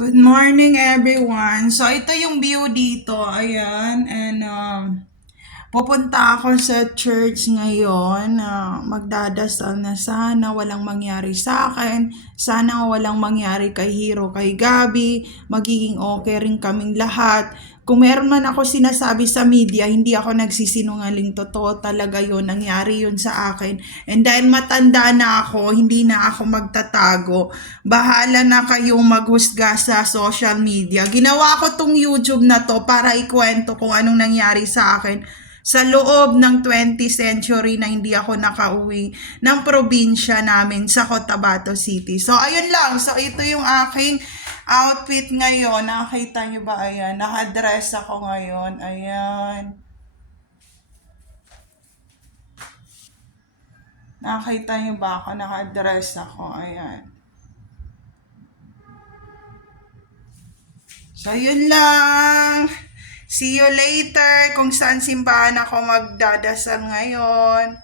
Good morning everyone. So ito yung view dito. Ayan. And pupunta ako sa church ngayon. Magdadasal na sana walang mangyari sa akin. Sana walang mangyari kay Hero, kay Gabi. Magiging okay rin kaming lahat. Kung meron man ako sinasabi sa media, hindi ako nagsisinungaling. Totoo talaga yun. Nangyari yun sa akin. And dahil matanda na ako, hindi na ako magtatago. Bahala na kayong maghusga sa social media. Ginawa ko tong YouTube na to para ikwento kung anong nangyari sa akin sa loob ng 20th century na hindi ako nakauwi ng probinsya namin sa Cotabato City. So, ayun lang. So, ito yung aking outfit ngayon. Nakita nyo ba? Ayan. Nakadress ako ngayon. Ayan. Nakita nyo ba ako? Nakadress ako. Ayan. So, yun lang. See you later kung saan simbahan ako magdadasal ngayon.